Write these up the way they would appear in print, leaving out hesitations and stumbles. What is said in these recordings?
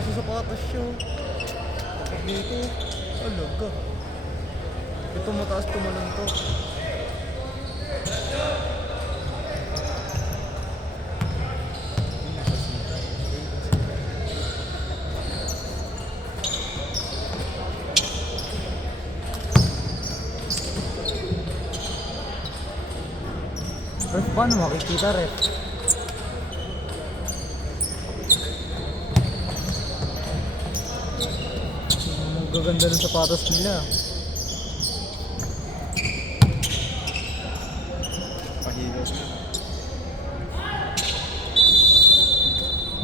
sa sapatos siya. Kapag dito, alaga. Ito mataas tumalon to. Ref, paano makikita, ref? Ang gaganda ng sapatos nila. Pahilo.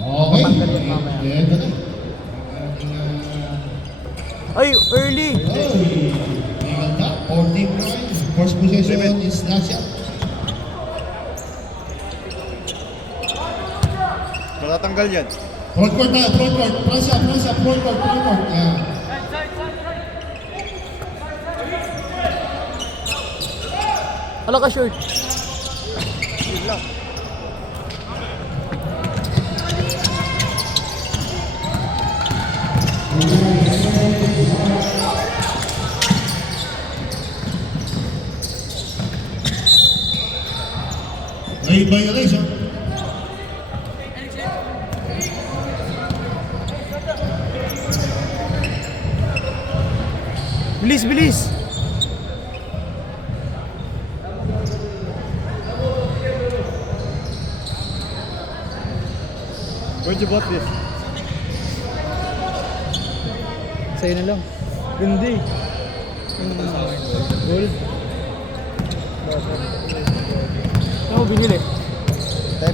Okay. Patanggal yun mamaya. Ito na. Ay, early! Legal top, 14 points. First possession is Nasha. Matatanggal yan. Front court na, front court. Front court. Yeah. Hala ka, short! Yun lang. Late violation. Bilis, bilis! Where'd you bought this? Sa'yo na lang. Ganda eh. Gold. Ano mo binili? 10.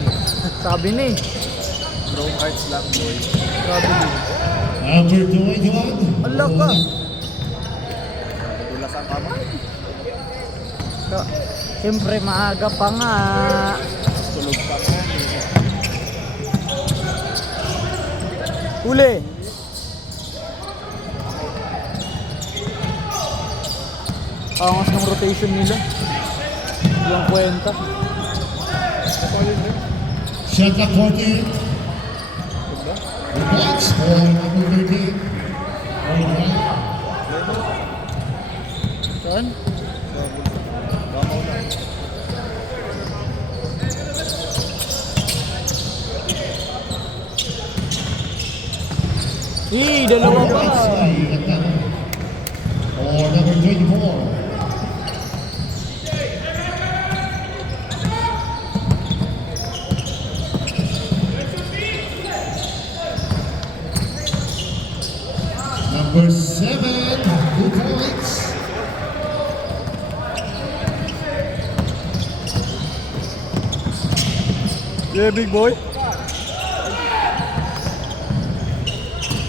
Sabi na eh. Chrome Hearts lang, boy. Sabi na eh. Number 21. Ala ka! Tulas ang kama. Siyempre maaga pa nga. Tulog pa nga. Uli! Angas ng rotation nila. Yung kwenta. Shot clock 48. Points for number 13. Saan? Bamaw na. Dalawa pa! For number 24. Number 7, 2 points. Yeah, big boy.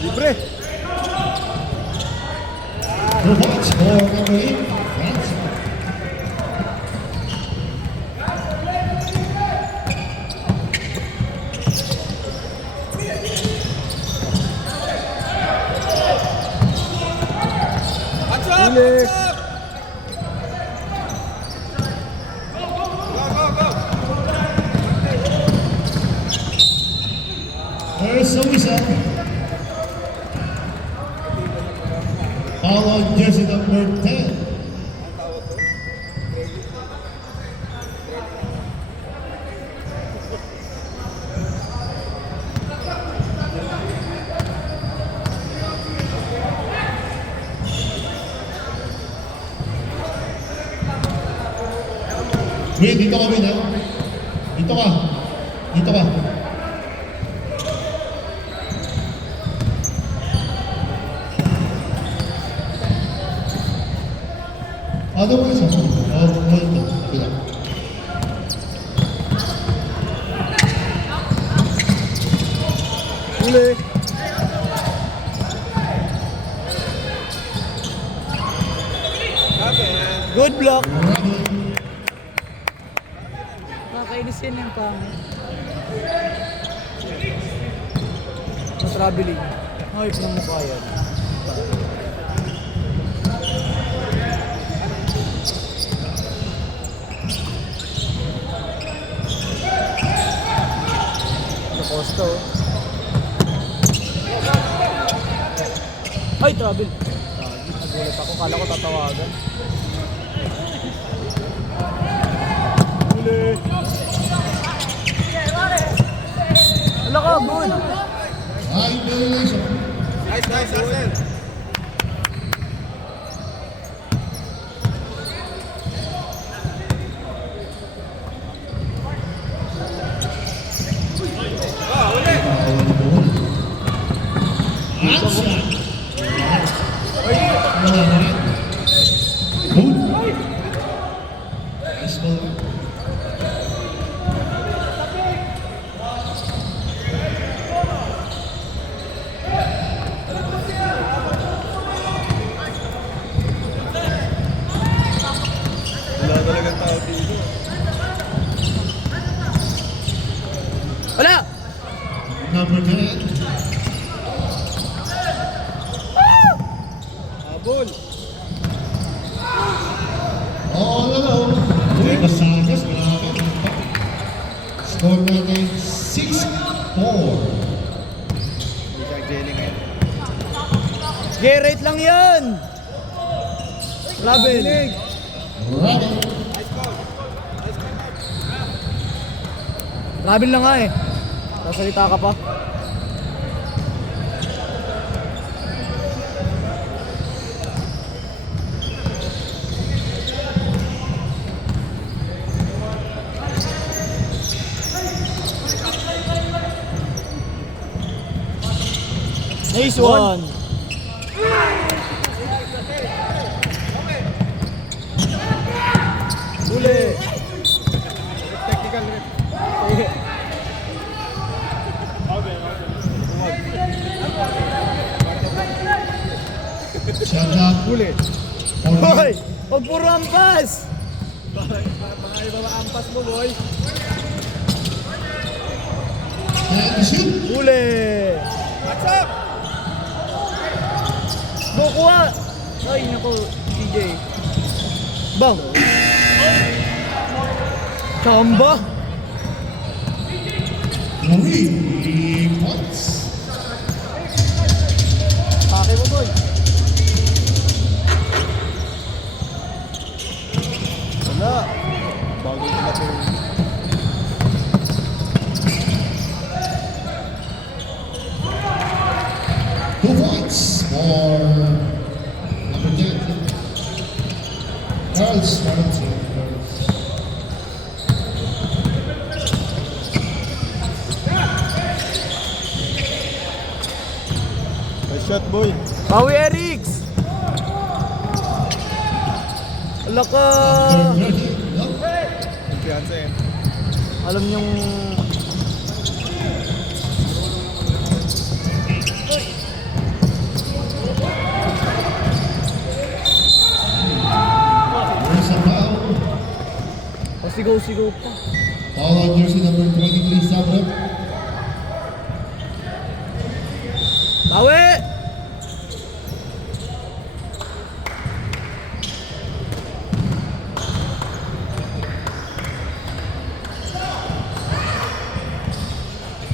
Libre. 2 points for number 8, France. Uli! There's a whistle. Foul on jersey number 10. Wait, dito ka, Win, ha? Dito ka. Dito ka. Ano ba isa? Oh, ito. Pila. Uli! Good block! Nakakainis yan yung pangit. Traveling. Hype ng mukha yan. Sa Costa oh. Ay, travel. Nagulat ako. Kala ko tatawagan. Huli. Wala ka, good. High violation. Nice, Arcel. Wala talagang tao dito. Wala! Number 10. Habol. All alone. Uy, Casares, grabe. Score natin 6-4. Hindi siya jelly ngayon. Gerate lang yan! Travel. Bravo. Travel na nga eh. Nasalita ka pa. Nice one. Huli. Technical rin. Shut up. Huli. Hoy! Huwag puro ampas! Mga iba ampas mo, boy. And shoot. Huli! What's up? Go, kuha! Ay, naku, DJ. Bang! Chamba! 3 points. Pake mo, boy. Wala. Bago yung lato. 2 points for number 10. Girls, girls. Nice shot, boy. Pawi Eriks! Wala ka! Kumpiyansa yan. Alam niyong... There's a foul. Pasigaw-sigaw pa. Foul on jersey number 23, Sabrap. Pawi!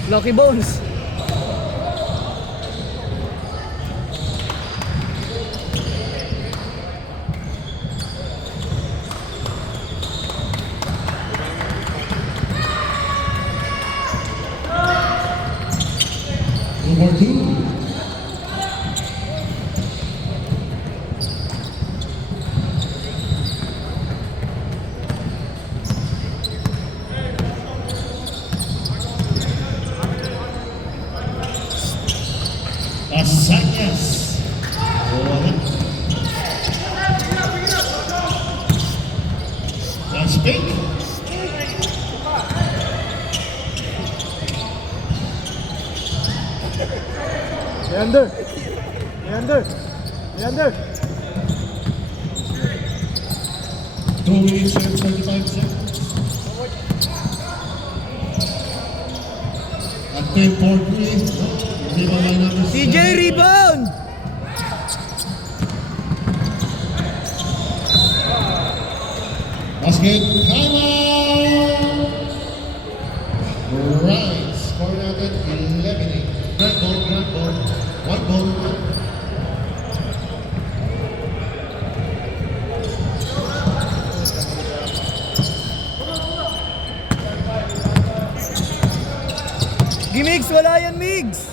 Lucky Bones! Number 2. Lasagnas. Wala. That's big. Leander. Leander. Leander. 2 minutes and 35 seconds. At 10-4-3. Rebound by number 7. CJ rebound! Basket, time out! Right, score natin 11. Grand ball, 1 ball. wala yan, Migs!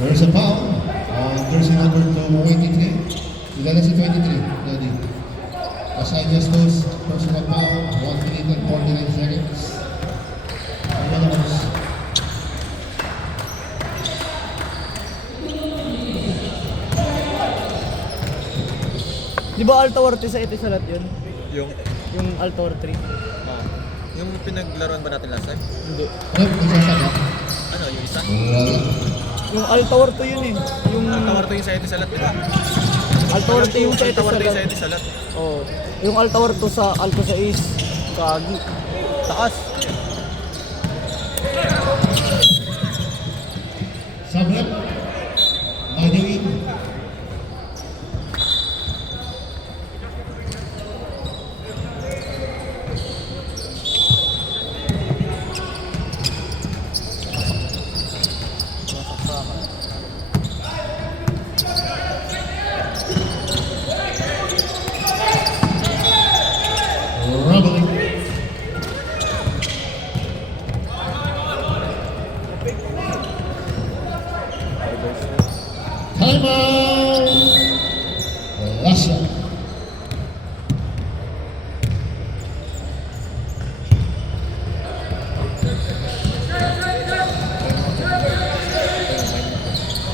There's a foul on jersey number 23. Ilan si 23? Daddy. Assign Justus, personal foul, 1 minute and 49 seconds. Ano oras? Di ba Altower 3 sa Etisalat yun? Yung, Yung Altower 3? yung pinaglaruan ba natin last time? Hindi. Ano? Nagsasaka? Ano, yung isa? Wala. Yung Altower 2 yun eh. Yung Ang tawar to yung sa Etisalat, di ba? Altower 2 yung sa Ang tawar to yung sa Etisalat. Etisalat. Oo. Yung Altower 2 sa Alto sa East. Kagi. Taas. Sabrat. Magdawin. Rubbling. Timeout. Last shot.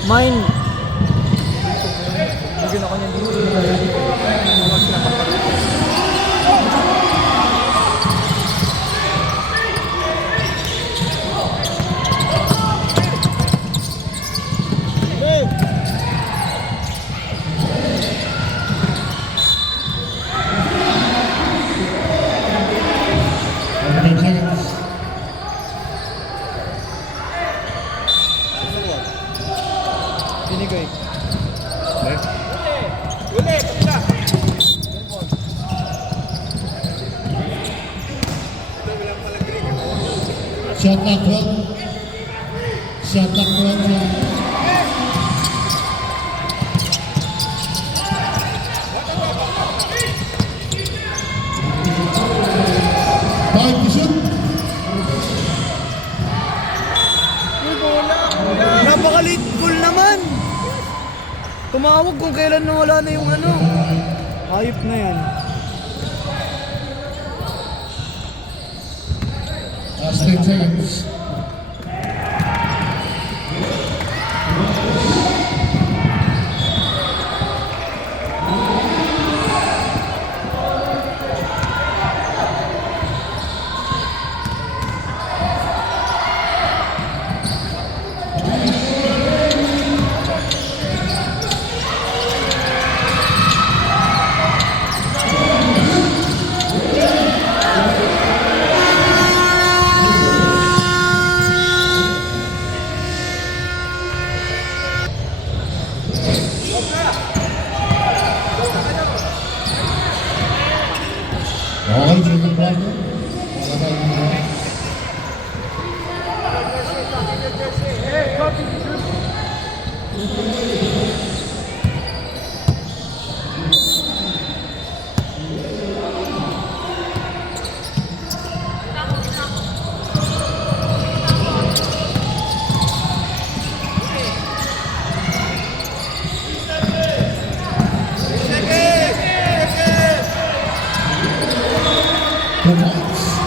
Mine. Bigyan ako niyan dito. Seconds. Binigay. Shot clock 12. Shot clock 12. Five to shoot. Napakalit goal naman. Tumawag kung kailan nawala na yung ano. Hayop na yan. Last 10 seconds. Okay, second quarter. Wala tayong mga. Two points.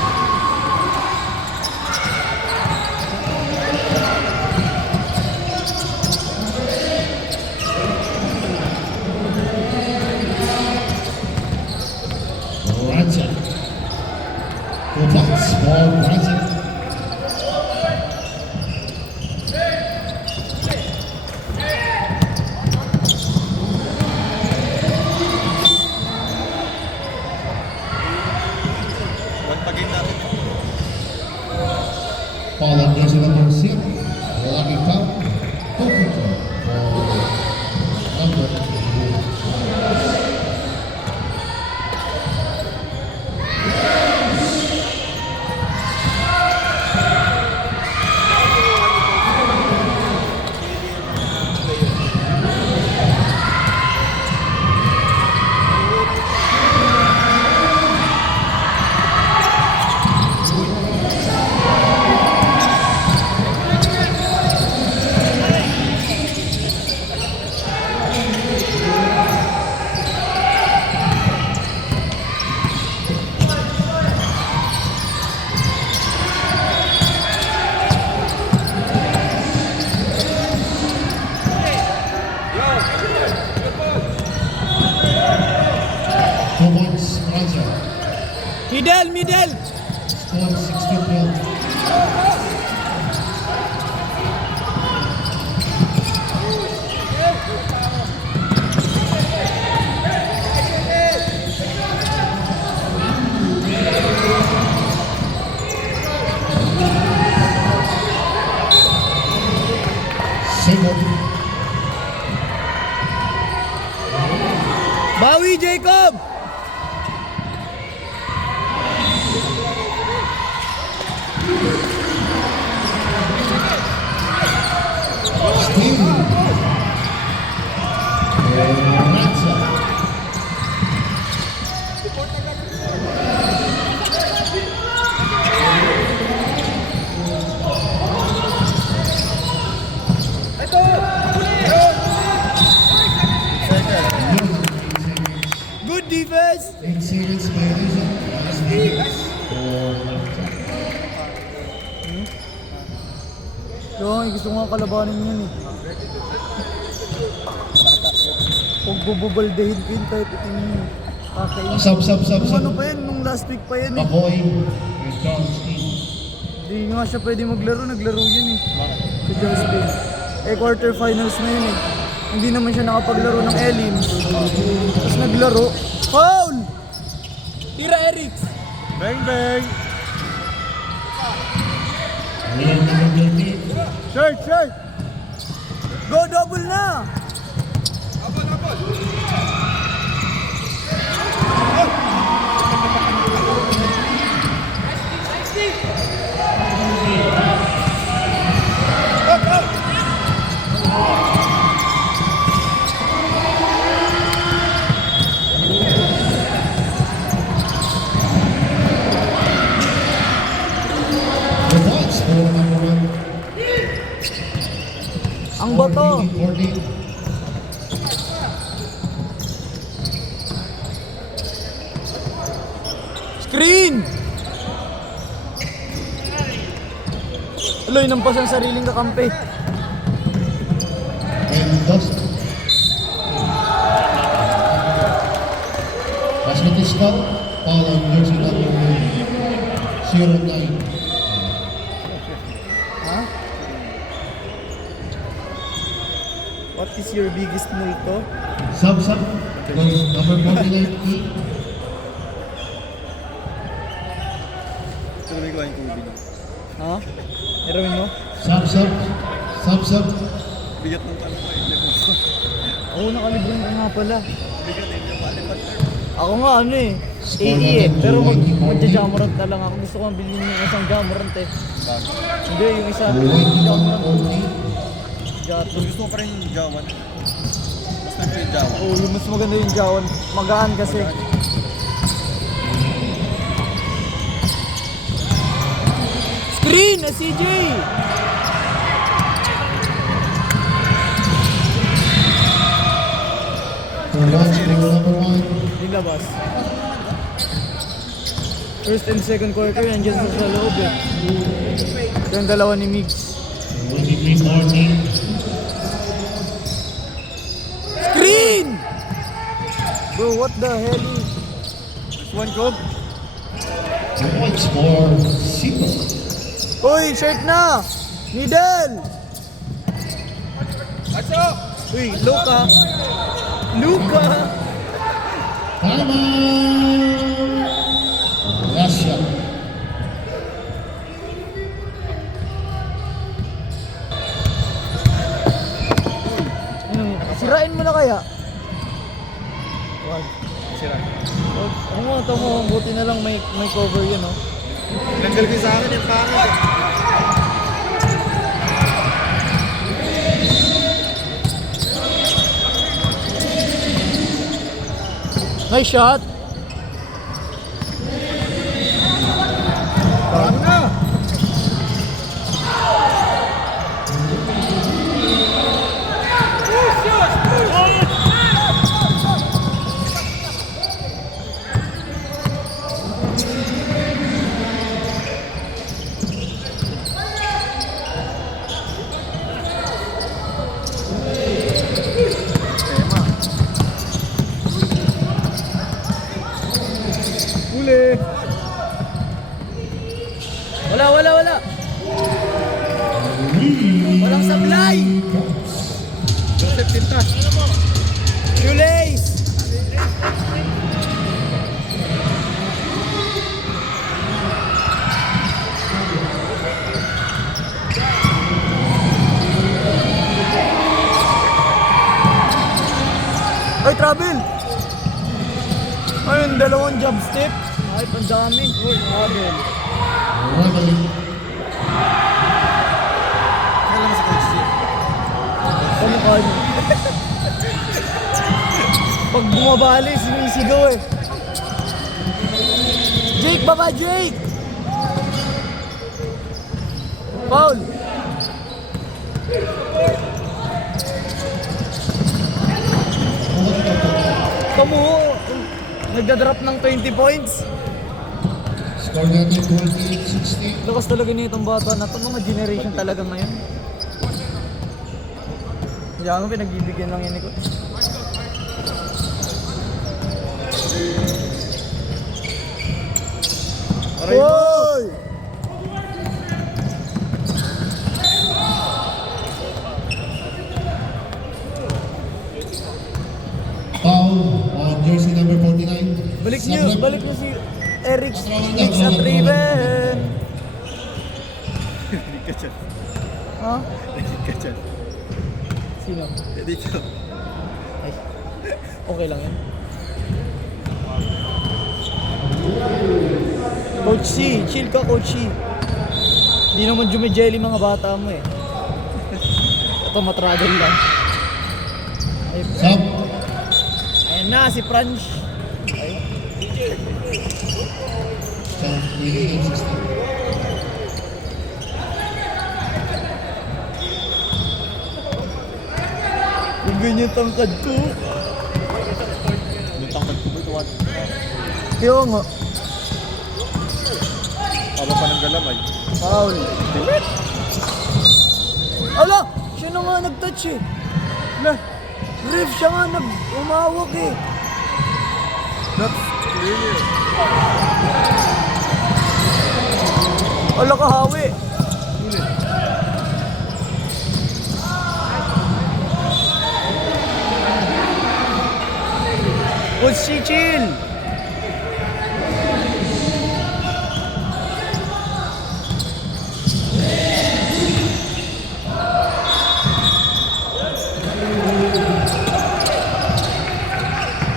Middle! Score 16-12. Single. Bawi, Jacob! Steal. Ransom. Good defense! 8 seconds violation. Last minutes for Yung gusto nga kalabanin yun eh. Huwag bububaldehin ko yun kahit itin yun. Kakain. Sub. Nung ano pa yan, nung last week pa yan eh. Bacoy with Charles Team. Hindi nga siya pwede naglaro yun eh. Si Justin. Eh quarterfinals na yun eh. Hindi naman siya nakapaglaro ng Elin. Tapos naglaro. Foul! Tira Eric! Bang bang! Ayan na ng Delphi. Shirt! Go double na! The points for number 1. Ang bato! 40. Screen! Aloy, nampas ang sariling kakampi. And Dustin. Basket is stop. Foul on jersey number 09. Ha? What is your biggest multo? Sub. Goes number 49. E. Tuloy ko yung tubig. Ha? Irawin mo? Sub. Bigat ng tanong ko yung lebo. Oo, nakalibran ka nga pala. Bigat eh, yung palipat. Ako nga ano eh, AE eh. Pero magja-jamorant na lang ako. Gusto ko bilhin yung isang jamorant eh. Hindi, yung isa jamorant. Gato. Gusto mo pa rin yung Jawan. Basta ko yung Jawan. Oo, yung mas maganda yung jawan. Magaan kasi. Screen na CJ! For one, score number 1. Nilabas. First and second quarter, nandiyan sa loob eh. Yung dalawa ni Migs. 23-14. Screen! Bro, what the hell? One Cobb. The points for Sito. Uy, shirt na! Middle! Uy, Luka! Luka! Timeout! Last shot. Sirain mo na kaya? Wag. Sira. Ako nga, ito mo, buti na lang may cover yun, oh. Nanggal ko sa akin yung pangit eh. Nice shot! Parang na! points. Joseph Tintas. Shoelace! Ay, travel! Ayun, dalawang job step. Ay, pandami. Uy, travel. Robbery. Kailan mo sa coach Steve? Ano kayo? Pag bumabali, sinisigaw eh. Jake, baba Jake! Foul! Kamu, nagdadrop ng 20 points. Score natin 28-16. Lakas talaga niya itong bata na ito. Mga generation talaga ngayon. Hindi ako pinagbibigyan lang yan ni Coach. Hoy! Foul on jersey number 49. Balik Sablep. niyo si Eric Nix at Raven. Hindi ka dyan. Ha? Hindi ka dyan. Sino? Dito. Ay, okay lang yan. Coach C, chill ka Coach C. Hindi naman jumijeli mga bata mo eh. Ito matragal lang. Ay, Sub. ayan na si Franch. Ay, Sub 28-16. yung ganyan tangkad ko. Yung tangkad ko ba ito? Kaya nga, Aba pa ng galamay. foul. Ala! Siya na nga nag-touch eh. Ala, ref siya nga nag-umawak eh. That's clear. Ala kahawi. Coach C, chill.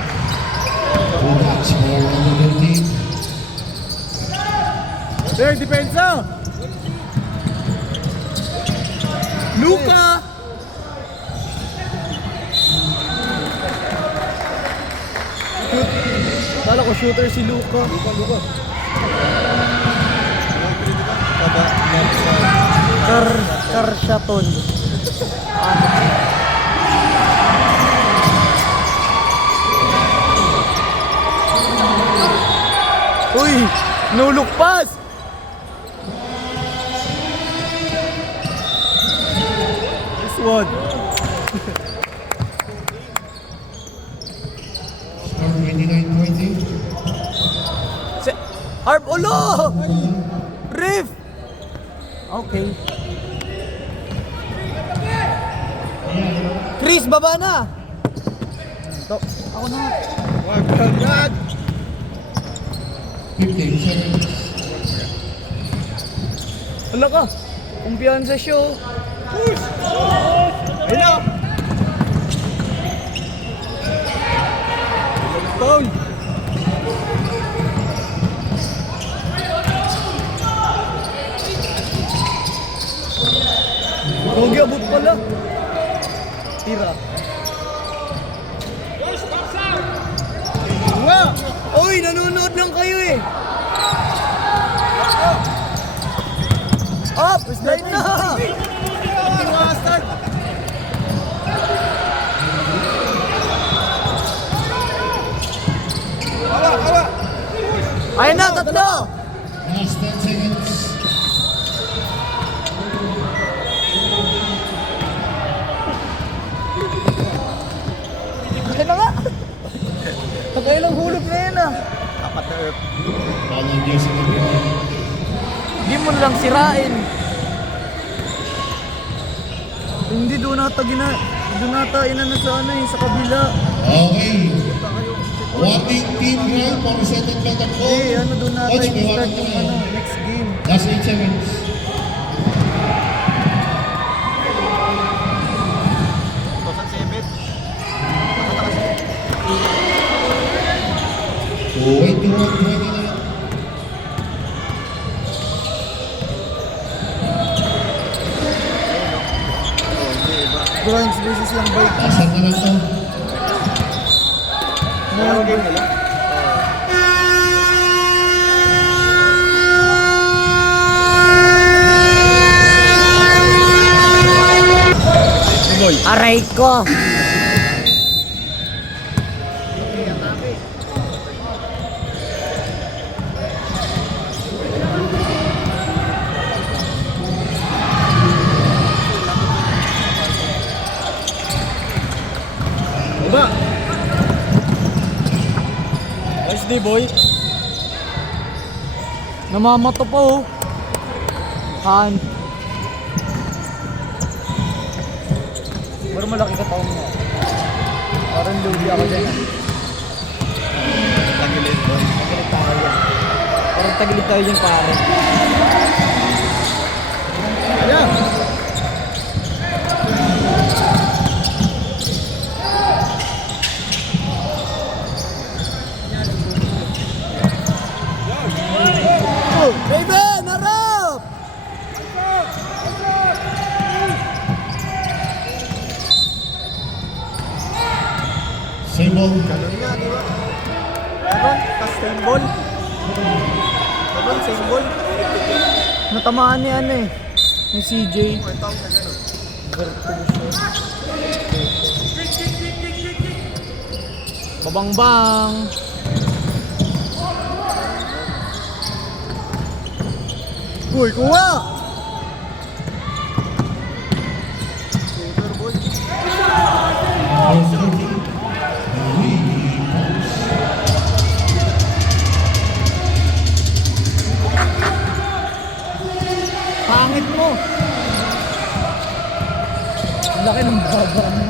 Good match for number 13. There, depensa! Luka! Kala ko shooter si Luka. Luka. Kada left side. Karshaton. Uy! No look pass! This one. Score 29-20. Harp ulo! Riff! Okay. Chris, baba na! Ito, ako na. Wag agad. 15 seconds. Wala ka. Kumpiyansa show. Ayun na. Foul. Pogi abot pala. Tira. Nga. Oy, nanonood lang kayo eh. Up! Slide na! Bastard. Awa. Ayun na, tatlo! Last 10 seconds. Ayun na nga! Pagkailang hulog na yan ah. Apat na earth. Foul on jersey number 9. Di mo lang sirain. Hindi, doon nata inana sa ano eh, sa kabila. Okay. Warning team ground for the second quarter Hindi, goal. ano doon nata Coach, may i-start warning yung na ano, yan. next game. Last 8 seconds. Wait to 120 na lang. Drawings basis lang ba? Pasar na lang to. Ngayon game nila. Aray ko! Diba? SD boy. Namamato pa oh. Han. Pero malaki ka taong mo. Parang lugi ako dyan ah. Tagilid boy. Tagilid tayo dyan. Parang tagilid tayo dyan pare. Ayan! Oh, Raven! Harap! Same ball. Ganun nga, di ba? Meron, tas same ball. Meron, same ball. Natamaan ni ano eh. Ni CJ. Oh, ito ang ganun. Babangbang. Uy, kuha! Saver boy. First 30. Pangit mo! Ang laki ng baba mo.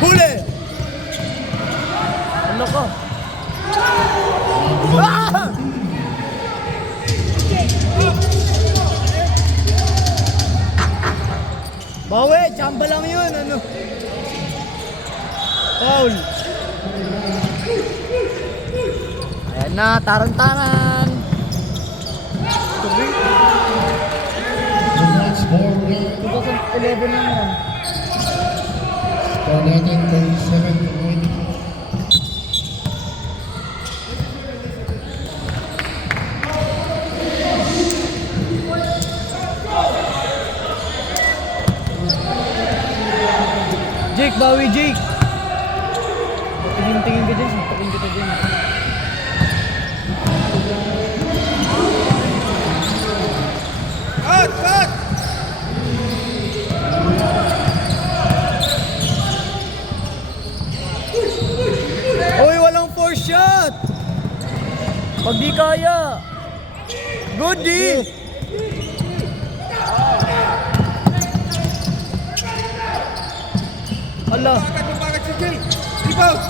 Huli! Ano ka? Ah! Bawi, chamba lang yun, ano? Foul! Ayan na, tarantanan! The next ball game. 2011 lang yan. Score natin 37 to 20. Jake, bawi Jake! Tingin-tingin ka dyan, suntukin kita dyan. Cut! Cut! Uy, walang force shot! Pag di kaya! Good D! Ala! Bakit si Jay? Rebound!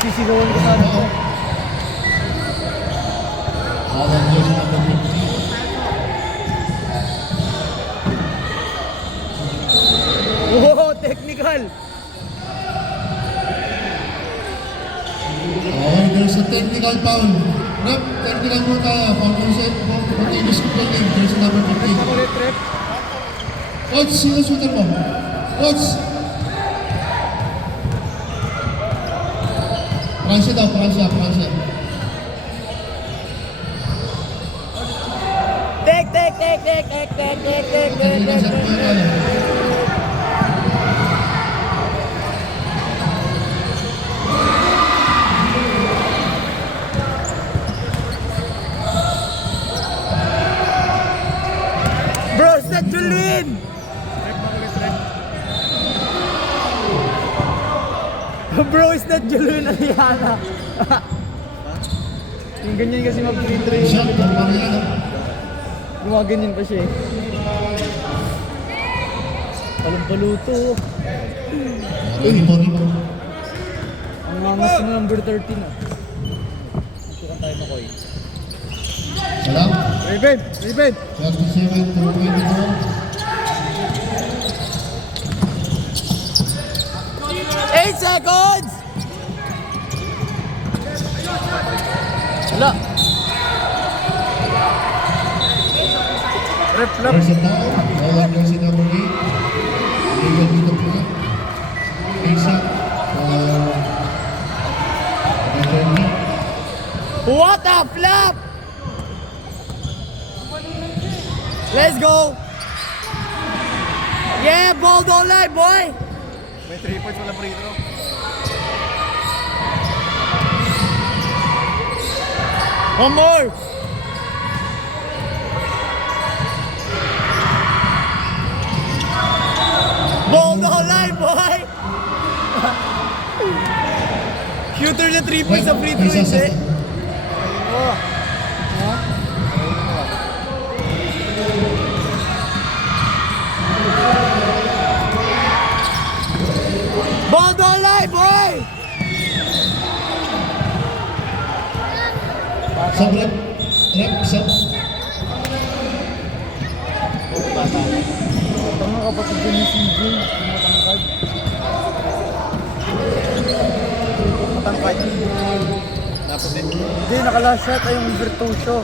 Sisigawan ko sana to. All on jersey number 15. Wow, technical! Okay, there's a technical foul. Rep, technical mo tayo. Foul continuous goalkeeping, jersey number 15. Ulit, rep. Coach, sino shooter mo? Coach! Francia daw, Francia. Tek! Technical shot mo yun, ano? that Julin! Strike ba ulit, strike? Bro, is that Julin Aliana? Yung ganyan kasi mag-free throw. Shot from Mariano. Gumaganyan pa siya eh. Palumpaluto. Rebound. Ang mangas na number 13 ah. Tutukan tayo Makoy. Salam. Rebound! Rebound! 27 to 22. 8 seconds! Wala. Rep lang. First and down. Ball on jersey number 8. Illegal with the play. Face up for the 30. What a flap! Let's go! Yeah, ball don't lie, boy! May 3 points, wala free throw. One more! Ball don't lie, boy! Shooter na 3 points sa free throw, hindi. Oh. Ball don't lie, boy! Sub rep. Rep sub. Tama kapatid ko ni CJ, matangkad. Matangkad. Tapos din. Hindi, naka-last shot ay yung Virtuoso.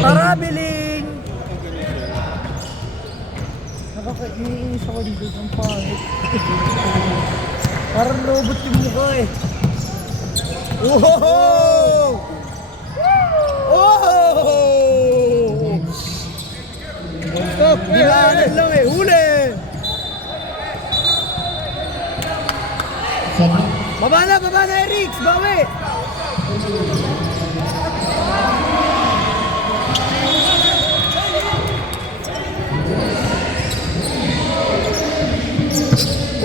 Tara, biling! Nakaka-iinis ako dito ng pangit. Parang robot yung mukha eh. Wow! Oh! Stop! Dinaanan lang eh. Huli! Sub rep. Baba na, Eric! Bawi!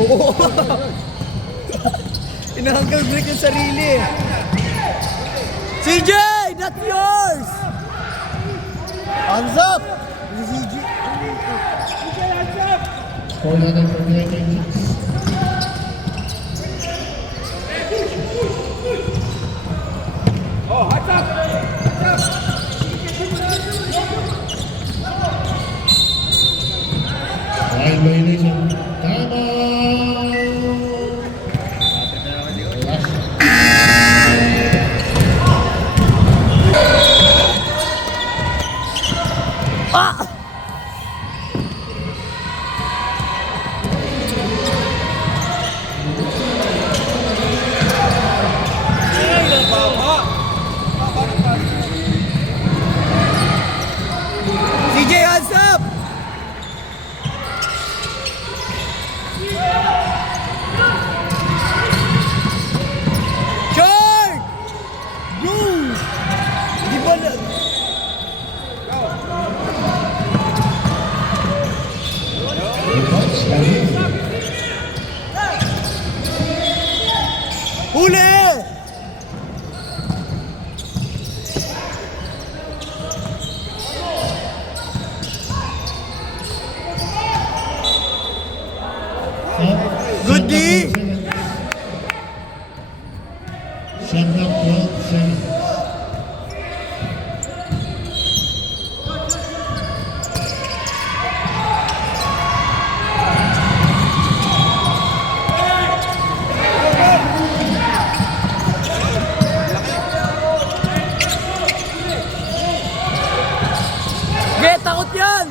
Oo! Inahanggang break yung sarili eh. CJ! That's yours! Hands up! CJ! Score natin for the Kings. Line violation. Time out! Last. Ah! CJ, hands up! Short! Go! Di ba na... Rebounds, Khalil. Huli! Good D! Shot clock 12 seconds. Ge, takot yan!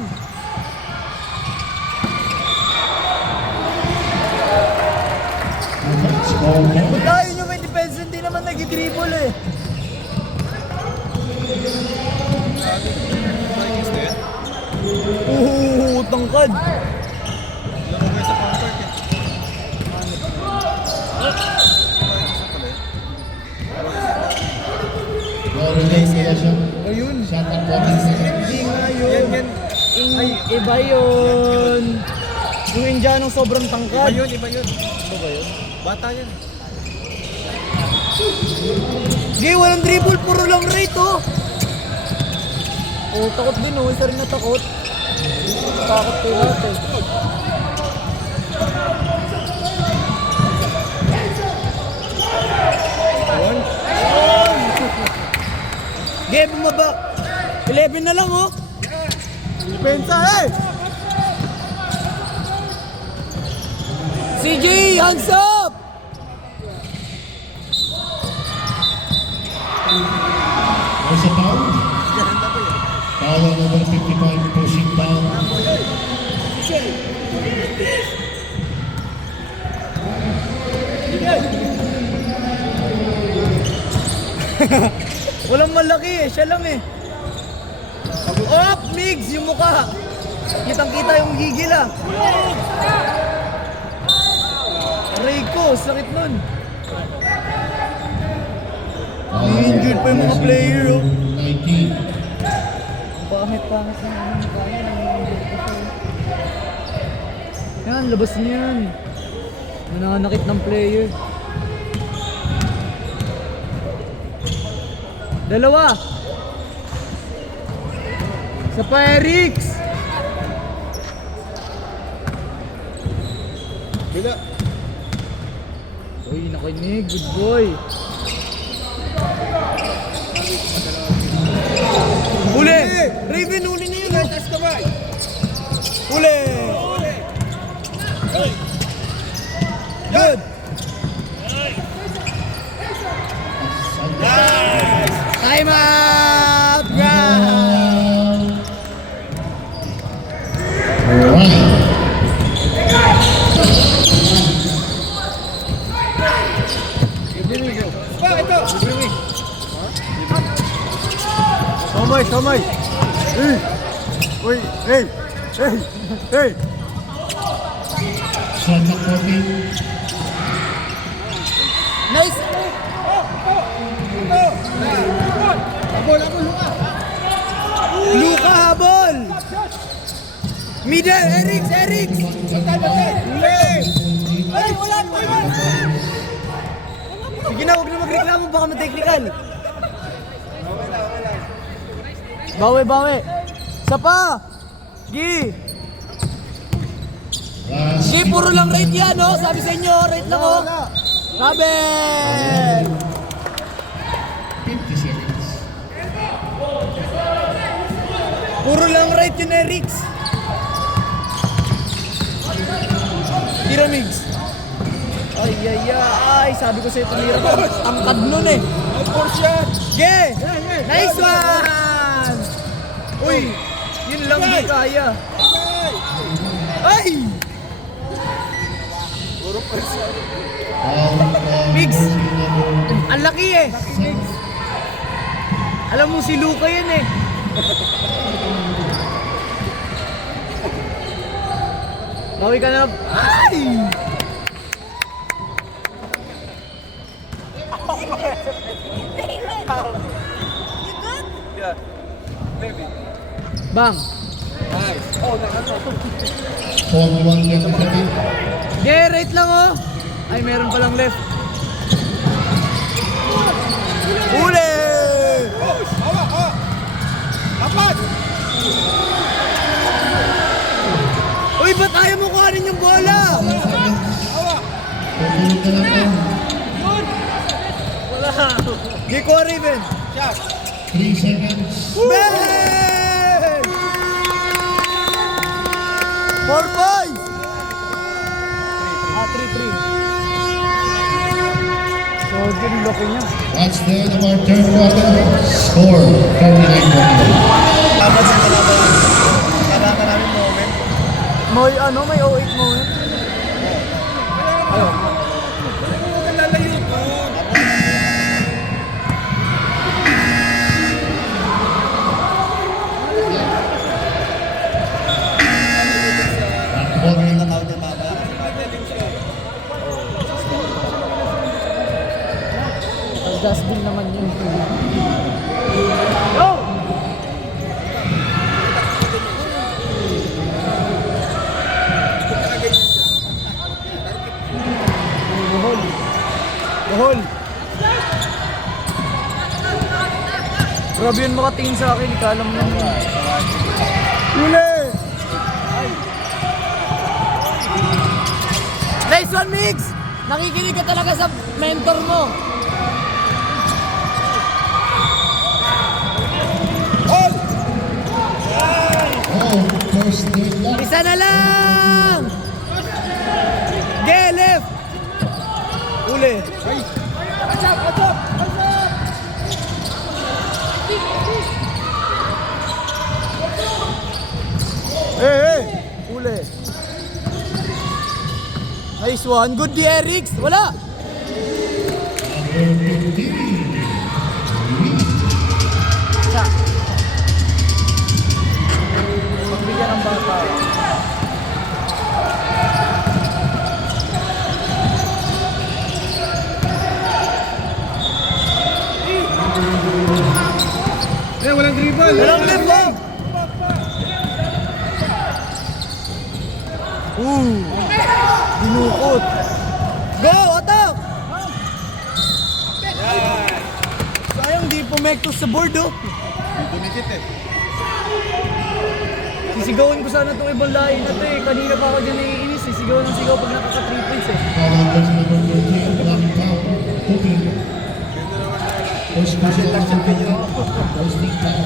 Score 10. Tayo nyo may defense, hindi naman nag-dribble eh. Vikings na yan. Tangkad. Laro kayo sa counter eh. Vikings na pala eh. possession. Ayun. Shot at 14 seconds. Hindi nga yun. Ay, iba yun. Yung Indianong sobrang tangkad. Iba yun. Ano ba yun? Bata yun. Gay, walang dribble, puro lang rate, oh. Oh, takot din, oh. Isa rin na takot. Takot ko lahat, eh. Gay, bumaba. 11 na lang, oh. Pensa, eh! CJ, hands up! There's a foul. Foul on number 55, pushing foul. Walang malaki eh, siya lang eh. Oh, Migs, yung mukha. Kitang-kita yung gigil ah. Aray ko, sakit nun. Injured pa yung mga player, oh. 19. Pangit-pangit na naman kaya. Yan, labas niya yan. Nananakit ng player. Dalawa. Sa pa, Erix. Bila. Uy, nakinig. Good boy. Huli! Raven, huli na yun. Taas kamay. Huli! Good! Time out! Round! Ba, ito. Samay. Hey! Uy, hey! Hey! Shot at 14. Nice! Luka habol! Middle! Erix! Ay, wala! Sige na, huwag na magreklamo, baka ma-technical. Bawi! Isa pa! Gi! Last Gi, puro lang rate yan, no? Sabi sa inyo, rate lang, oh! Sabi! 50 seconds. Puro lang rate yun, Erix! Tira, Migs! Ay, sabi ko sa'yo, tumira ka. Angkad nun eh! Ge! Nice one! Uy! Yun lang di kaya. Ay! Migs! Ang laki eh! Alam mo si Luka yan eh. Bawi ka na. Ay! Bang! Form 1 left to second. Yeah, right lang oh. Ay, meron palang left. Huli! Apat! Uy, ba't ayaw mo kuhanin yung bola? Tutulog ka lang po. Di ko Raven. 3 seconds. Ben! 4-5! 3-3. So, good laki niya. That's the end of our third quarter. Score 39-41. Dapat sa kalaban. Kailangan namin moment. May 08 mo eh. Ayun. Lalayo ko. Natawag niya baba. Jasmine naman yun. Go! Buhol. Buhol. Grabe yun makatingin sa akin, ikalam lang yun. Huli! Nice one, Mix! Nakikinig ka talaga sa mentor mo. Oh, first deadlock. Isa na lang! Ge, left! Huli. Hey! Huli. Nice one. Good di Erics. Wala. Number 15. Isa. Pagbigyan ng bata. Walang dribble. Walang left lang. Binukot. Go, attack! Sayang di pumektos sa board, oh. Dumikit eh. Sisigawan ko sana itong ibang lahi na to eh. Kanina pa ako dyan naiinis eh. Sigaw ng sigaw pag nakaka-3 points eh. Foul on jersey number 13, black foul, Cooking. First personal on Cooking. First league foul.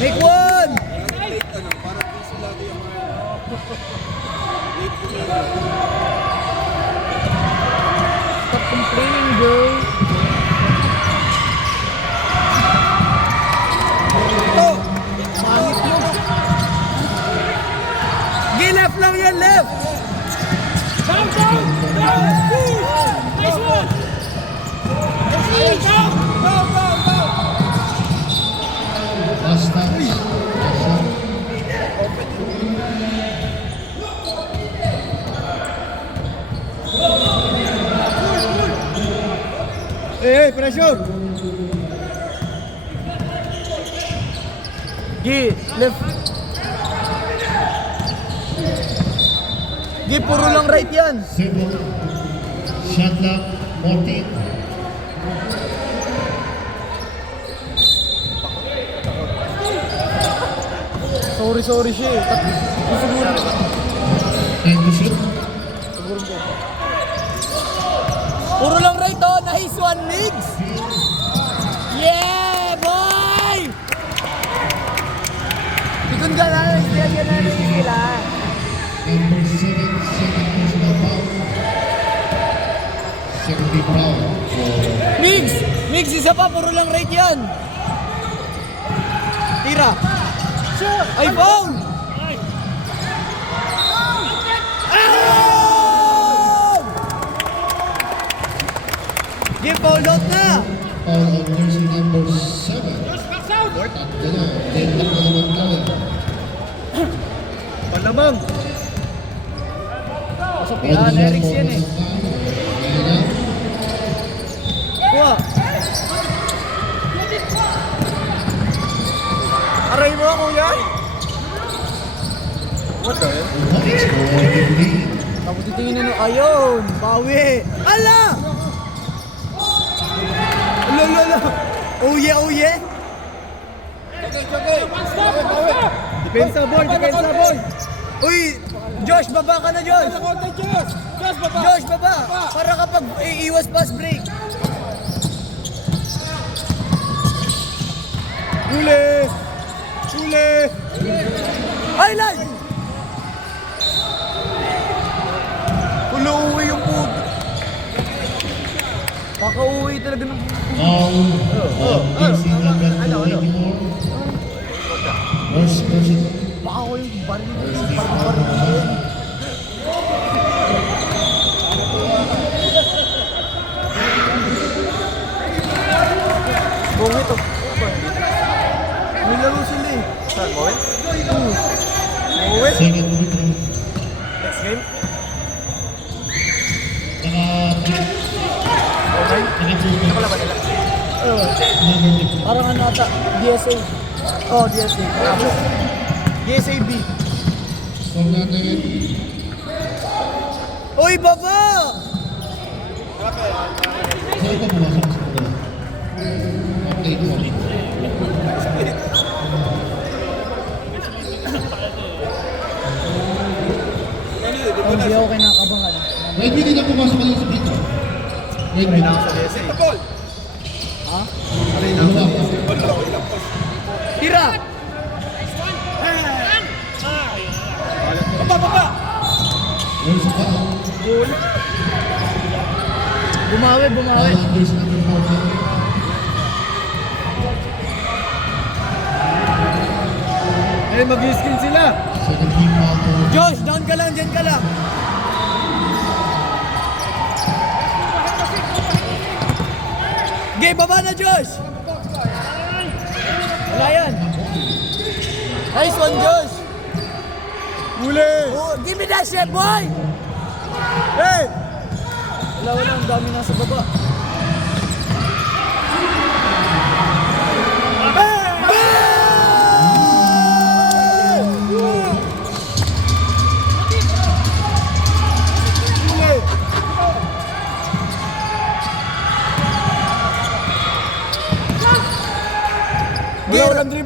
Make one! Stop complaining, bro. Mangit mo. Gay, left lang yan, left! Nice one! Last touch. Last shot. Hey, pressure! Gi, left. Gi, puro lang right yan. Simple. Shot clock, 14. Sorry siya eh. Siguro. And to shoot. Puro lang right oh. Nice one, Migs. Yeah, boy! Ikon ka na. Istiyan ka na rin sila. Number 7, second personal foul. Second big foul for Migs! Migs, isa pa. Puro lang right yan. Tira. Ay, foul! Out! Give foul out na! foul on jersey number 7. Tatlo na. Deadlock na naman kami. Palamang! Sa pilaan, Erics yan eh. Kuha! Aray mo, kuya! What the hell? It's for the lead. Tapos titingin na ayun! Bawi! Ala! Ala! Oh yeah! Depensa boy! Depensa boy! Uy! Josh, baba ka na, Josh! Josh, baba! Para kapag iiwas pass break. Huli! Highlight! Ulo-uwi yung puto. Baka-uwi talaga ng... Foul on jersey number 24. First person. Baka ko yung baril. First big foul for foul. Bungit to. Nilaro sila eh. Saan mo? Uwi? Second free throw. Next game? Parang ano ata, DSA. Oh, DSA. DSA B. Score natin. Uy, baba! Saan ka pumasok sa score? Update mo. Oh, hindi ako kinakabahan. Red Wing na pumasok ka lang sa dito. Red Wing. Ha? Dalawa pa. Tira! There's a foul. Bumawi. There's number 14. Eh, mag-skin sila. Second team foul for Josh, down ka lang, dyan ka lang. Okay, baba na, Josh! Wala yan. Nice one, Josh! Huli! Oh, give me that shit, boy! Hey! Wala, ang dami nasa baba.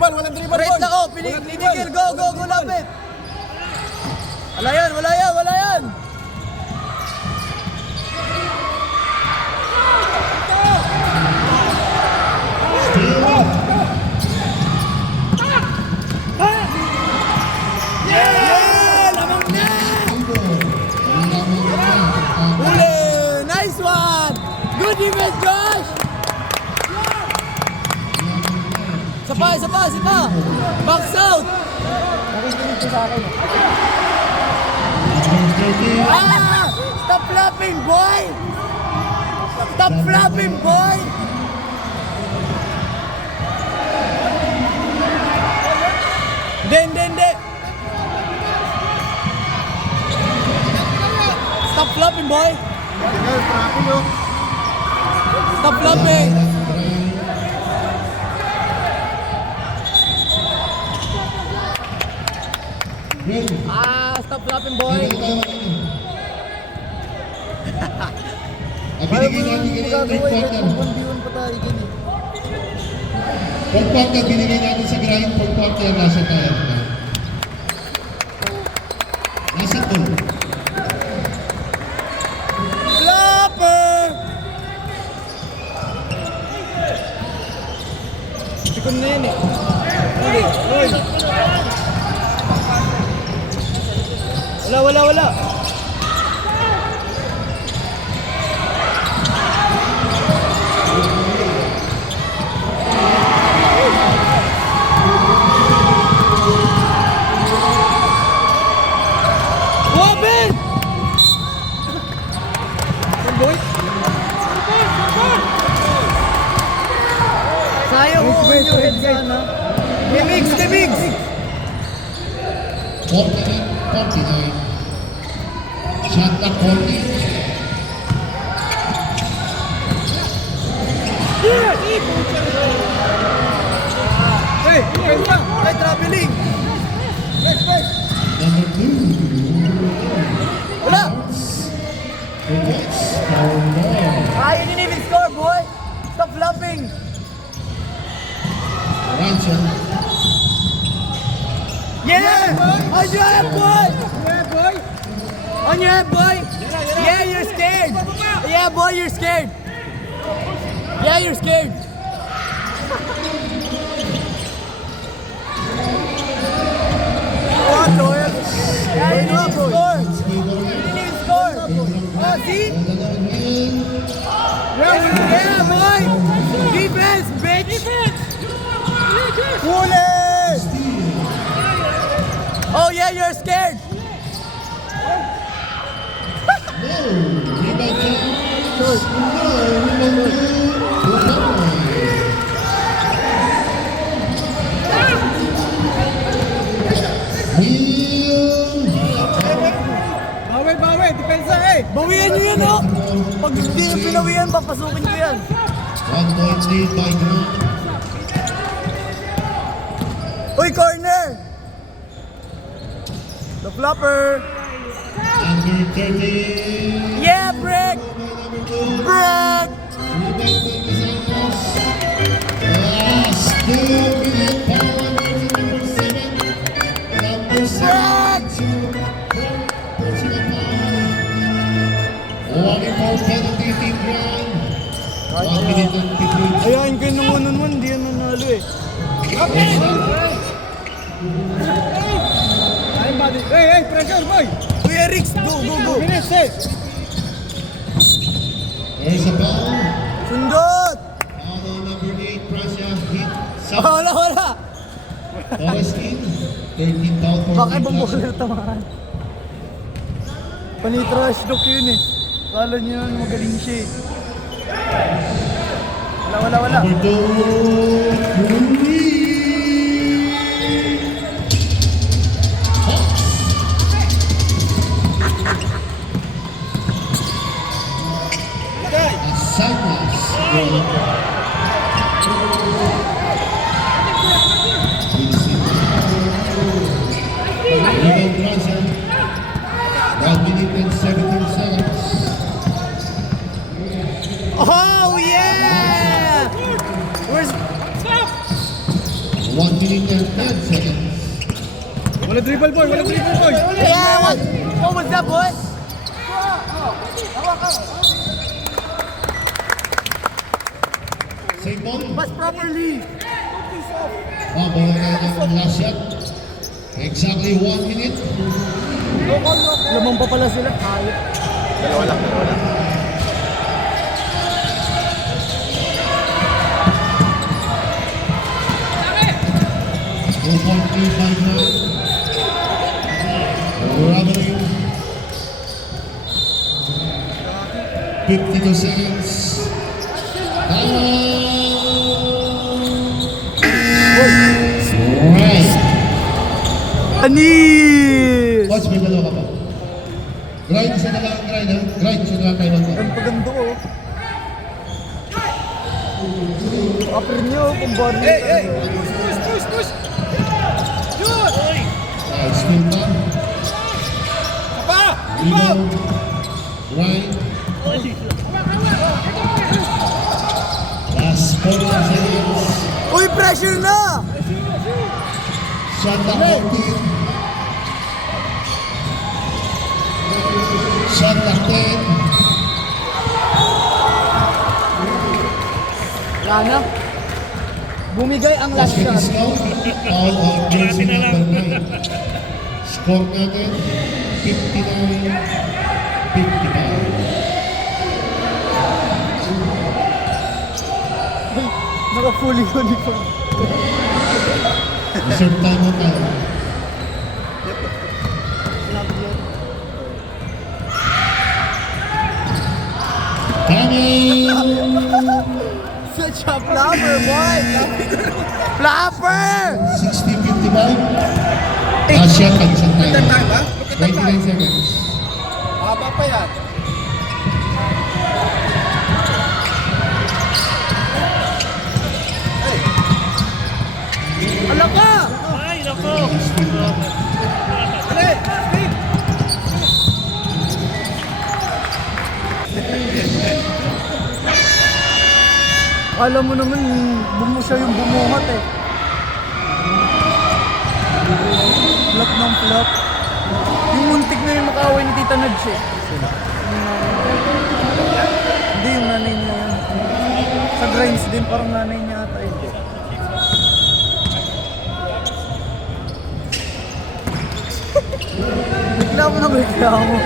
Walang dribble, Wait boy. na ko, pinigil, go, lapit! Wala yan! Huli! Nice one! Good defense, Josh! Isa pa! Box out! Nakikinig ko sa akin. Ah! Stop flapping, boy! Stop flapping, boy! Hindi! Stop flapping, boy! Stop flapping! Stop flapping, boy! Binigay natin kanina yung third quarter. 1v1 pa tayo dyan eh. Fourth quarter, binigay natin sa grind. Fourth quarter, nasa tayo na. Nasa goal. Flapper! Tikon na yan eh. Uy! Wala! Open! Boy? Sayang mo on your head sana. Mix! 49, 49. Shot clock 40. Hey! Hey, traveling! Number 2. Wala! The West for more. You didn't even score, boy! Stop flapping! Ransom. Yeah! On your head, boy! On your head, boy! Yeah, you're scared! Yeah, boy, you're scared! Yeah, you're scared! What, Doyle? Yeah, you didn't even score! You didn't even score! Oh, see? Yeah, boy! Defense, bitch! Huli! Oh, yeah, you're scared! Depensa eh! Bawian nyo yan, oh! Pag hindi nyo pinawian, papasukin ko yan. 1 point lead by Grant. Uy, corner! The flopper! Number 30. Yeah, break! Break! Last 2-minute power number 7. Number 7. Personal foul. Walking for penalty team Grant. 1 minute and 15. Ayain kayo ng one-on-one, hindi yan nanalo eh. Hey, pressure boy! Uy, Eric, go! Finish eh! There's a foul. Sundot! Foul on number 8. Prasya hit. Wala! Torres in. 13 foul for Baka Team ibang Prasya. bowler tamaan. Panitrash dok yun eh. Kala nyo yun, magaling siya eh. Wala. Number 2. Oh yeah! Where's... 1 minute and 10 seconds. Wala dribble boy! Yeah, what was that, boy? Same ball. Pass properly. Bawa na ng last shot. Exactly 1 minute. Lamang pa pala sila. Hayop. Dalawa lang. 52 seconds. Right. Anis! Coach, may dalawa ka pa. Grind, isa na lang, grind ha. Grind, isa na lang tayo lang. Ang paganda ko. Upper nyo, kung body. Push! Shoot! Still time. Pa! Rebound. Grind. Last 4 seconds. Uy, pressure na! Shot clock 14. Shot clock 10. Wala na. Bumigay ang last Basket shot. is count. Foul on jersey number 9. Score natin 59-55. Naka-fully uniform. Reserve time mo tayo. Such a flopper, boy! Flopper! 60-55. Last shot pag isang tayo. Time ha? 29 seconds. Haba pa yan. Alam ka! Ay, nako! Dali! Speed! Alam mo naman, siya yung bumuhat eh. Flop ng flop. Yung muntik na yung makaway ni Tita Nads eh. Hindi, yung nanay niya yun. Sa grinds din, parang nanay niya ata yun. Reklamo na reklamo.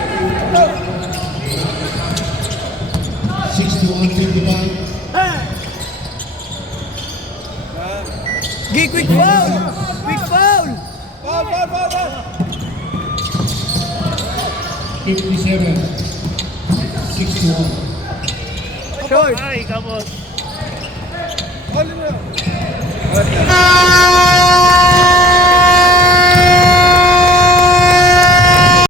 61-55. Quick foul! Quick foul! Foul! 57. 61. Short! Ay, kamot! Foul na!